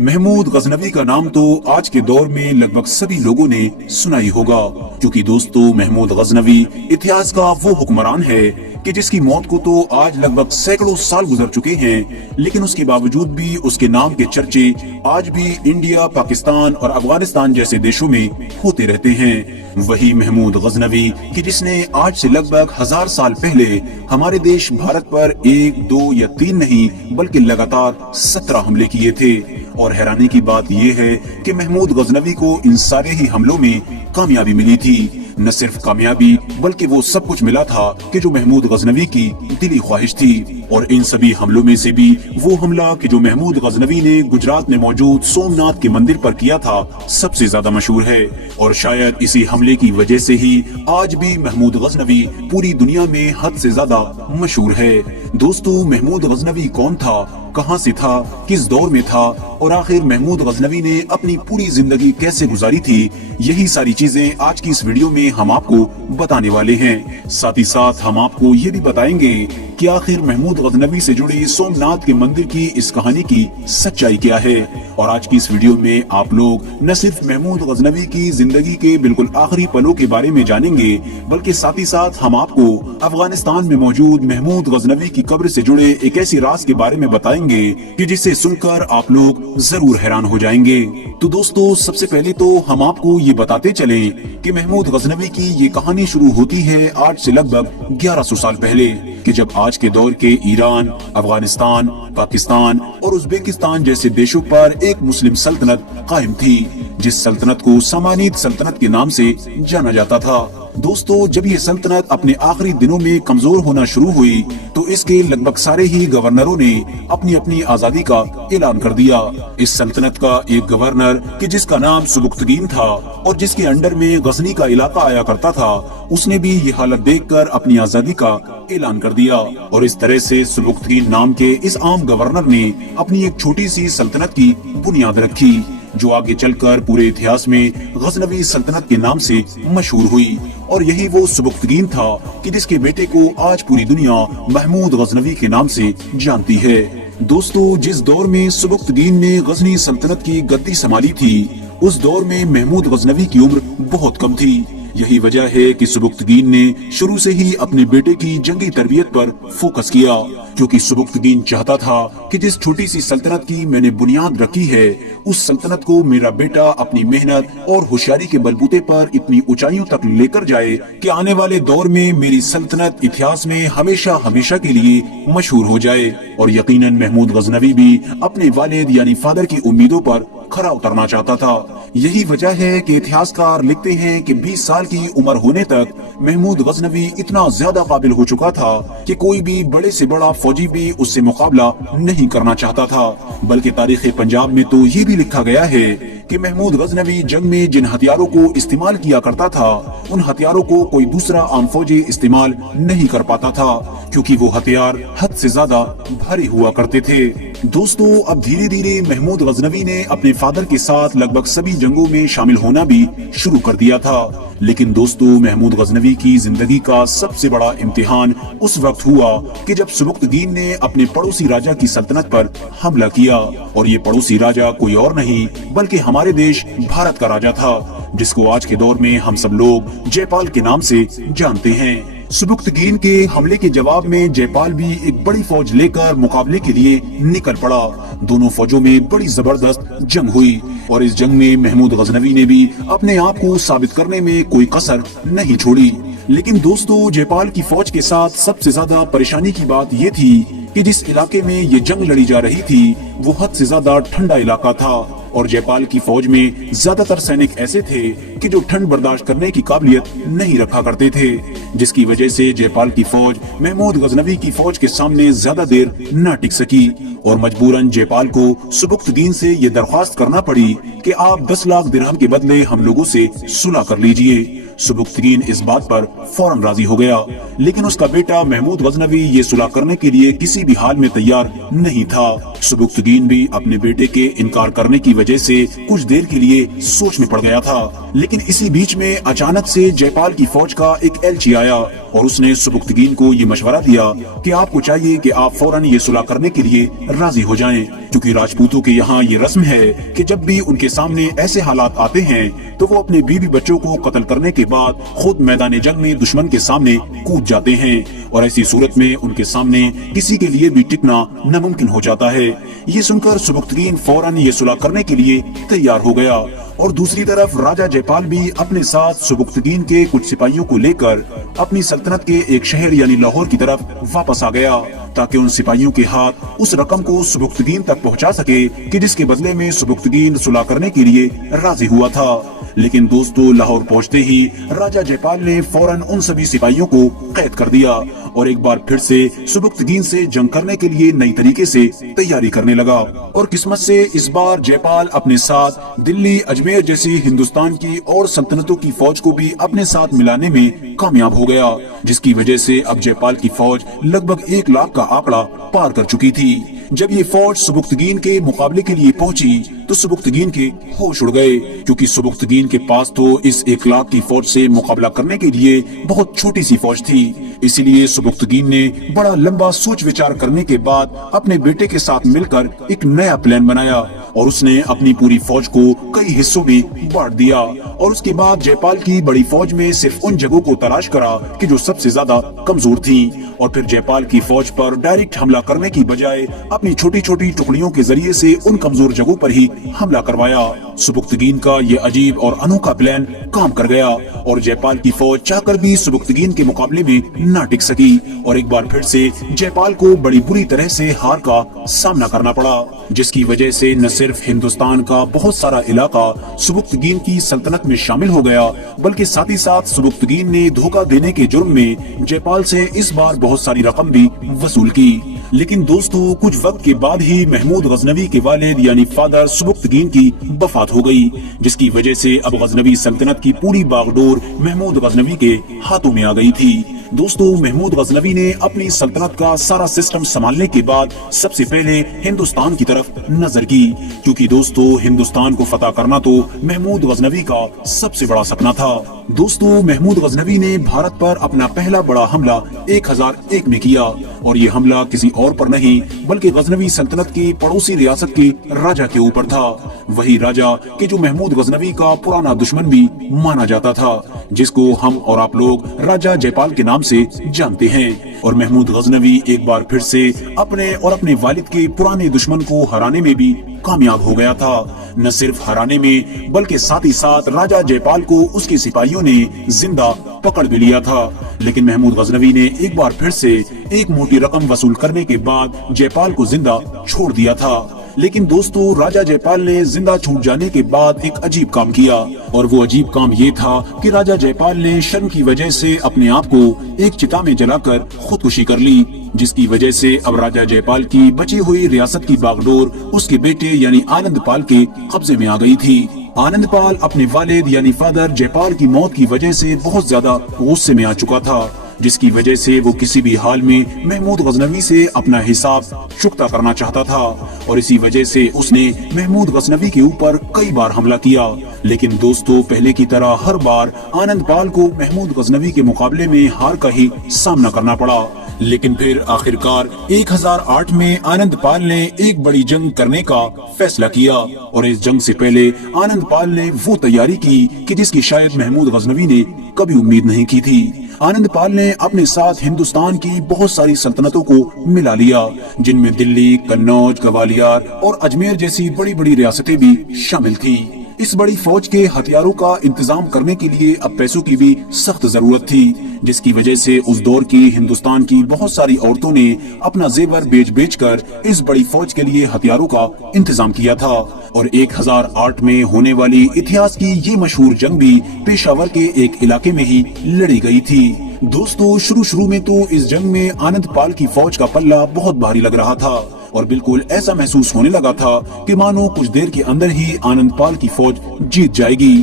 محمود غزنوی کا نام تو آج کے دور میں لگ بھگ سبھی لوگوں نے سنا ہی ہوگا، کیونکہ دوستو محمود غزنوی اتہاس کا وہ حکمران ہے کہ جس کی موت کو تو آج لگ بھگ سینکڑوں سال گزر چکے ہیں، لیکن اس کے باوجود بھی اس کے نام کے چرچے آج بھی انڈیا، پاکستان اور افغانستان جیسے دیشوں میں ہوتے رہتے ہیں۔ وہی محمود غزنوی کہ جس نے آج سے لگ بھگ 1000 سال پہلے ہمارے دیش بھارت پر 1، 2 یا 3 نہیں بلکہ لگاتار 17 حملے کیے تھے۔ اور حیرانی کی بات یہ ہے کہ محمود غزنوی کو ان سارے ہی حملوں میں کامیابی ملی تھی۔ نہ صرف کامیابی بلکہ وہ سب کچھ ملا تھا کہ جو محمود غزنوی کی دلی خواہش تھی۔ اور ان سبھی حملوں میں سے بھی وہ حملہ کہ جو محمود غزنوی نے گجرات میں موجود سومناتھ کے مندر پر کیا تھا سب سے زیادہ مشہور ہے، اور شاید اسی حملے کی وجہ سے ہی آج بھی محمود غزنوی پوری دنیا میں حد سے زیادہ مشہور ہے۔ دوستو محمود غزنوی کون تھا، کہاں سے تھا، کس دور میں تھا، اور آخر محمود غزنوی نے اپنی پوری زندگی کیسے گزاری تھی، یہی ساری چیزیں آج کی اس ویڈیو میں ہم آپ کو بتانے والے ہیں۔ ساتھ ہی ساتھ ہم آپ کو یہ بھی بتائیں گے کہ آخر محمود غزنوی سے جڑی سومناتھ کے مندر کی اس کہانی کی سچائی کیا ہے۔ اور آج کی اس ویڈیو میں آپ لوگ نہ صرف محمود غزنوی کی زندگی کے بالکل آخری پلوں کے بارے میں جانیں گے، بلکہ ساتھ ہی ساتھ ہم آپ کو افغانستان میں موجود محمود غزنوی کی قبر سے جڑے ایک ایسی راز کے بارے میں بتائیں گے کہ جسے سن کر آپ لوگ ضرور حیران ہو جائیں گے۔ تو دوستو سب سے پہلے تو ہم آپ کو یہ بتاتے چلیں کہ محمود غزنوی کی یہ کہانی شروع ہوتی ہے آج سے لگ بھگ 1100 سال پہلے، کہ جب آج کے دور کے ایران، افغانستان، پاکستان اور ازبکستان جیسے دیشوں پر ایک مسلم سلطنت قائم تھی، جس سلطنت کو سامانید سلطنت کے نام سے جانا جاتا تھا۔ دوستو جب یہ سلطنت اپنے آخری دنوں میں کمزور ہونا شروع ہوئی تو اس کے لگ بھگ سارے ہی گورنروں نے اپنی اپنی آزادی کا اعلان کر دیا۔ اس سلطنت کا ایک گورنر کہ جس کا نام سبکتگین تھا اور جس کے انڈر میں غزنی کا علاقہ آیا کرتا تھا، اس نے بھی یہ حالت دیکھ کر اپنی آزادی کا اعلان کر دیا، اور اس طرح سے سبکتگین نام کے اس عام گورنر نے اپنی ایک چھوٹی سی سلطنت کی بنیاد رکھی، جو آگے چل کر پورے اتہاس میں غزنوی سلطنت کے نام سے مشہور ہوئی۔ اور یہی وہ سبکتگین تھا کہ جس کے بیٹے کو آج پوری دنیا محمود غزنوی کے نام سے جانتی ہے۔ دوستو جس دور میں سبکتگین نے غزنی سلطنت کی گدی سنبھالی تھی، اس دور میں محمود غزنوی کی عمر بہت کم تھی۔ یہی وجہ ہے کہ سبکتگین نے شروع سے ہی اپنے بیٹے کی جنگی تربیت پر فوکس کیا، کیونکہ سبکتگین چاہتا تھا کہ جس چھوٹی سی سلطنت کی میں نے بنیاد رکھی ہے، اس سلطنت کو میرا بیٹا اپنی محنت اور ہوشیاری کے بلبوتے پر اتنی اونچائیوں تک لے کر جائے کہ آنے والے دور میں میری سلطنت اتہاس میں ہمیشہ ہمیشہ کے لیے مشہور ہو جائے۔ اور یقیناً محمود غزنوی بھی اپنے والد یعنی فادر کی امیدوں پر کھرا اترنا چاہتا تھا۔ یہی وجہ ہے کہ اتہاسکار لکھتے ہیں کہ 20 سال کی عمر ہونے تک محمود غزنوی اتنا زیادہ قابل ہو چکا تھا کہ کوئی بھی بڑے سے بڑا فوجی بھی اس سے مقابلہ نہیں کرنا چاہتا تھا۔ بلکہ تاریخ پنجاب میں تو یہ بھی لکھا گیا ہے کہ محمود غزنوی جنگ میں جن ہتھیاروں کو استعمال کیا کرتا تھا، ان ہتھیاروں کو کوئی دوسرا عام فوجی استعمال نہیں کر پاتا تھا، کیونکہ وہ ہتھیار حد سے زیادہ بھاری ہوا کرتے تھے۔ دوستو اب دھیرے دھیرے محمود غزنوی نے اپنے فادر کے ساتھ لگ بھگ سبھی جنگوں میں شامل ہونا بھی شروع کر دیا تھا۔ لیکن دوستو محمود غزنوی کی زندگی کا سب سے بڑا امتحان اس وقت ہوا کہ جب سبکتگین نے اپنے پڑوسی راجا کی سلطنت پر حملہ کیا، اور یہ پڑوسی راجا کوئی اور نہیں بلکہ ہمارے دیش بھارت کا راجا تھا، جس کو آج کے دور میں ہم سب لوگ جے پال کے نام سے جانتے ہیں۔ سبکتگین کے حملے کے جواب میں جے پال بھی ایک بڑی فوج لے کر مقابلے کے لیے نکل پڑا۔ دونوں فوجوں میں بڑی زبردست جنگ ہوئی، اور اس جنگ میں محمود غزنوی نے بھی اپنے آپ کو ثابت کرنے میں کوئی کسر نہیں چھوڑی۔ لیکن دوستو جے پال کی فوج کے ساتھ سب سے زیادہ پریشانی کی بات یہ تھی کہ جس علاقے میں یہ جنگ لڑی جا رہی تھی وہ حد سے زیادہ ٹھنڈا علاقہ تھا، اور جے پال کی فوج میں زیادہ تر سینک ایسے تھے کہ جو ٹھنڈ برداشت کرنے کی قابلیت نہیں رکھا کرتے تھے، جس کی وجہ سے جے پال کی فوج محمود غزنوی کی فوج کے سامنے زیادہ دیر نہ ٹک سکی، اور مجبوراً جے پال کو سبکتگین سے یہ درخواست کرنا پڑی کہ آپ 10 لاکھ درہم کے بدلے ہم لوگوں سے صلح کر لیجئے۔ سبکتگین اس بات پر فوراً راضی ہو گیا، لیکن اس کا بیٹا محمود غزنوی یہ صلح کرنے کے لیے کسی بھی حال میں تیار نہیں تھا۔ سبکتگین بھی اپنے بیٹے کے انکار کرنے کی وجہ سے کچھ دیر کے لیے سوچ میں پڑ گیا تھا، لیکن اسی بیچ میں اچانک سے جے پال کی فوج کا ایک ایلچی آیا اور اس نے سبکتگین کو یہ مشورہ دیا کہ آپ کو چاہیے کہ آپ فوراً یہ صلح کرنے کے لیے راضی ہو جائیں، کیونکہ راجپوتوں کے یہاں یہ رسم ہے کہ جب بھی ان کے سامنے ایسے حالات آتے ہیں تو وہ اپنے بیوی بچوں کو قتل کرنے کے بعد خود میدان جنگ میں دشمن کے سامنے کود جاتے ہیں، اور ایسی صورت میں ان کے سامنے کسی کے لیے بھی ٹکنا ناممکن ہو جاتا ہے۔ یہ سن کر سبکتگین فوراً یہ صلح کرنے کے لیے تیار ہو گیا، اور دوسری طرف راجہ جے پال بھی اپنے ساتھ سبکتگین کے کچھ سپاہیوں کو لے کر اپنی سلطنت کے ایک شہر یعنی لاہور کی طرف واپس آ گیا، تاکہ ان سپاہیوں کے ہاتھ اس رقم کو سبکتگین تک پہنچا سکے کہ جس کے بدلے میں سبکتگین صلح کرنے کے لیے راضی ہوا تھا۔ لیکن دوستو، لاہور پہنچتے ہی راجہ جے پال نے فوراً ان سبھی سپاہیوں کو قید کر دیا اور ایک بار پھر سے سبکتگین سے جنگ کرنے کے لیے نئی طریقے سے تیاری کرنے لگا، اور قسمت سے اس بار جے پال اپنے ساتھ دلی، اجمیر جیسی ہندوستان کی اور سلطنتوں کی فوج کو بھی اپنے ساتھ ملانے میں کامیاب ہو گیا، جس کی وجہ سے اب جے پال کی فوج لگ بھگ 1 لاکھ کا آنکڑا پار کر چکی تھی۔ جب یہ فوج سبکتگین کے مقابلے کے لیے پہنچی تو سبکتگین کے ہوش اڑ گئے، کیونکہ سبکتگین کے پاس تو اس 1 لاکھ کی فوج سے مقابلہ کرنے کے لیے بہت چھوٹی سی فوج تھی۔ اسی لیے سبکتگین نے بڑا لمبا سوچ وچار کرنے کے بعد اپنے بیٹے کے ساتھ مل کر ایک نیا پلان بنایا، اور اس نے اپنی پوری فوج کو کئی حصوں میں بانٹ دیا، اور اس کے بعد جے پال کی بڑی فوج میں صرف ان جگہوں کو تلاش کرا کہ جو سب سے زیادہ کمزور تھیں، اور پھر جے پال کی فوج پر ڈائریکٹ حملہ کرنے کی بجائے اپنی چھوٹی چھوٹی ٹکڑیوں کے ذریعے سے ان کمزور جگہوں پر ہی حملہ کروایا۔ سبکتگین کا یہ عجیب اور انوکھا پلان کام کر گیا، اور جے پال کی فوج چاہ کر بھی سبکتگین کے مقابلے میں نہ ٹک سکی، اور ایک بار پھر سے جے پال کو بڑی بری طرح سے ہار کا سامنا کرنا پڑا، جس کی وجہ سے نہ صرف ہندوستان کا بہت سارا علاقہ سبکتگین کی سلطنت میں شامل ہو گیا، بلکہ ساتھ ہی ساتھ سبکتگین نے دھوکہ دینے کے جرم میں جے پال سے اس بار بہت ساری رقم بھی وصول کی۔ لیکن دوستو، کچھ وقت کے بعد ہی محمود غزنوی کے والد یعنی فادر سبکتگین کی وفات ہو گئی، جس کی وجہ سے اب غزنوی سلطنت کی پوری باغڈور محمود غزنوی کے ہاتھوں میں آ گئی تھی۔ دوستو، محمود غزنوی نے اپنی سلطنت کا سارا سسٹم سنبھالنے کے بعد سب سے پہلے ہندوستان کی طرف نظر کی، کیونکہ دوستو ہندوستان کو فتح کرنا تو محمود غزنوی کا سب سے بڑا سپنا تھا۔ دوستو، محمود غزنوی نے بھارت پر اپنا پہلا بڑا حملہ 1001 میں کیا، اور یہ حملہ کسی اور پر نہیں بلکہ غزنوی سلطنت کی پڑوسی ریاست کے راجہ کے اوپر تھا، وہی راجہ کہ جو محمود غزنوی کا پرانا دشمن بھی مانا جاتا تھا، جس کو ہم اور آپ لوگ راجہ جے پال کے نام سے جانتے ہیں۔ اور محمود غزنوی ایک بار پھر سے اپنے اور اپنے والد کے پرانے دشمن کو ہرانے میں بھی کامیاب ہو گیا تھا، نہ صرف ہرانے میں بلکہ ساتھ ہی ساتھ راجہ جے پال کو اس کے سپاہیوں نے زندہ پکڑ بھی لیا تھا۔ لیکن محمود غزنوی نے ایک بار پھر سے ایک موٹی رقم وصول کرنے کے بعد جے پال کو زندہ چھوڑ دیا تھا۔ لیکن دوستو، راجہ جے پال نے زندہ چھوٹ جانے کے بعد ایک عجیب کام کیا، اور وہ عجیب کام یہ تھا کہ راجہ جے پال نے شرم کی وجہ سے اپنے آپ کو ایک چتا میں جلا کر خودکشی کر لی، جس کی وجہ سے اب راجہ جے پال کی بچی ہوئی ریاست کی باغڈور اس کے بیٹے یعنی آنند پال کے قبضے میں آ گئی تھی۔ آنند پال اپنے والد یعنی فادر جے پال کی موت کی وجہ سے بہت زیادہ غصے میں آ چکا تھا، جس کی وجہ سے وہ کسی بھی حال میں محمود غزنوی سے اپنا حساب چکتا کرنا چاہتا تھا، اور اسی وجہ سے اس نے محمود غزنوی کے اوپر کئی بار حملہ کیا۔ لیکن دوستو، پہلے کی طرح ہر بار آنند پال کو محمود غزنوی کے مقابلے میں ہار کا ہی سامنا کرنا پڑا۔ لیکن پھر آخرکار 1008 میں آنند پال نے ایک بڑی جنگ کرنے کا فیصلہ کیا، اور اس جنگ سے پہلے آنند پال نے وہ تیاری کی کہ جس کی شاید محمود غزنوی نے کبھی امید نہیں کی تھی۔ آنند پال نے اپنے ساتھ ہندوستان کی بہت ساری سلطنتوں کو ملا لیا، جن میں دلی، کنوج، گوالیار اور اجمیر جیسی بڑی بڑی ریاستیں بھی شامل تھی۔ اس بڑی فوج کے ہتھیاروں کا انتظام کرنے کے لیے اب پیسوں کی بھی سخت ضرورت تھی، جس کی وجہ سے اس دور کی ہندوستان کی بہت ساری عورتوں نے اپنا زیور بیچ بیچ کر اس بڑی فوج کے لیے ہتھیاروں کا انتظام کیا تھا، اور 1008 میں ہونے والی اتہاس کی یہ مشہور جنگ بھی پیشاور کے ایک علاقے میں ہی لڑی گئی تھی۔ دوستو، شروع میں تو اس جنگ میں آنند پال کی فوج کا پلہ بہت بھاری لگ رہا تھا، اور بالکل ایسا محسوس ہونے لگا تھا کہ مانو کچھ دیر کے اندر ہی آنند پال کی فوج جیت جائے گی۔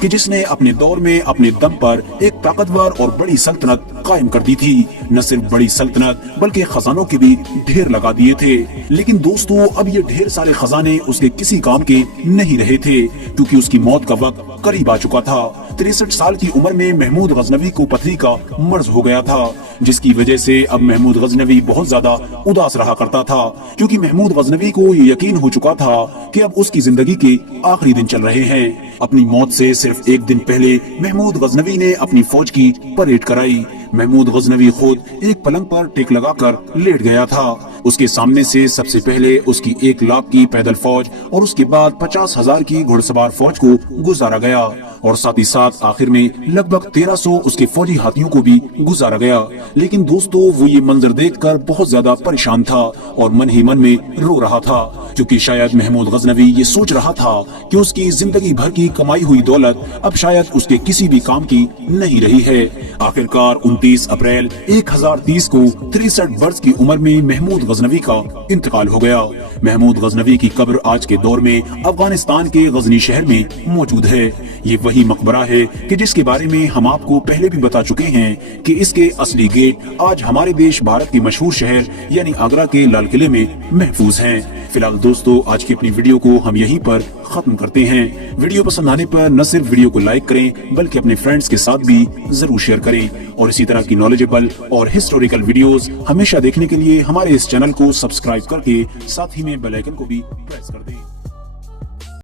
کہ جس نے اپنے دور میں اپنے دم پر ایک طاقتور اور بڑی سلطنت قائم کر دی تھی۔ نہ صرف بڑی سلطنت بلکہ خزانوں کے بھی ڈھیر لگا دیے تھے۔ لیکن دوستو اب یہ ڈھیر سارے خزانے اس کے کسی کام کے نہیں رہے تھے، کیونکہ اس کی موت کا وقت قریب آ چکا تھا۔ 63 سال کی عمر میں محمود غزنوی کو پتھری کا مرض ہو گیا تھا، جس کی وجہ سے اب محمود غزنوی بہت زیادہ اداس رہا کرتا تھا، کیونکہ محمود غزنوی کو یہ یقین ہو چکا تھا کہ اب اس کی زندگی کے آخری دن چل رہے ہیں۔ اپنی موت سے صرف ایک دن پہلے محمود غزنوی نے اپنی فوج کی پریڈ کرائی۔ محمود غزنوی خود ایک پلنگ پر ٹیک لگا کر لیٹ گیا تھا۔ اس کے سامنے سے سب سے پہلے اس کی 1 لاکھ کی پیدل فوج اور اس کے بعد 50,000 کی گھڑ سوار فوج کو گزارا گیا، اور ساتھ ہی ساتھ آخر میں لگ بھگ 1300 اس کے فوجی ہاتھیوں کو بھی گزارا گیا۔ لیکن دوستو وہ یہ منظر دیکھ کر بہت زیادہ پریشان تھا اور من ہی من میں رو رہا تھا، کیونکہ شاید محمود غزنوی یہ سوچ رہا تھا کہ اس کی زندگی بھر کی کمائی ہوئی دولت اب شاید اس کے کسی بھی کام کی نہیں رہی ہے۔ آخرکار 29 اپریل 1030 کو 63 برس کی عمر میں محمود غزنوی کا انتقال ہو گیا۔ محمود غزنوی کی قبر آج کے دور میں افغانستان کے غزنی شہر میں موجود ہے۔ یہ وہی مقبرہ ہے کہ جس کے بارے میں ہم آپ کو پہلے بھی بتا چکے ہیں کہ اس کے اصلی گیٹ آج ہمارے دیش بھارت کے مشہور شہر یعنی آگرہ کے لال قلعے میں محفوظ ہیں۔ فی الحال دوستو آج کی اپنی ویڈیو کو ہم یہیں پر ختم کرتے ہیں۔ ویڈیو پسند آنے پر نہ صرف ویڈیو کو لائک کریں بلکہ اپنے فرینڈز کے ساتھ بھی ضرور شیئر کریں، اور اسی طرح کی نالجیبل اور ہسٹوریکل ویڈیوز ہمیشہ دیکھنے کے لیے ہمارے اس چینل کو سبسکرائب کر کے ساتھ ہی میں بیل آئیکن کو بھی پریس کر دیں۔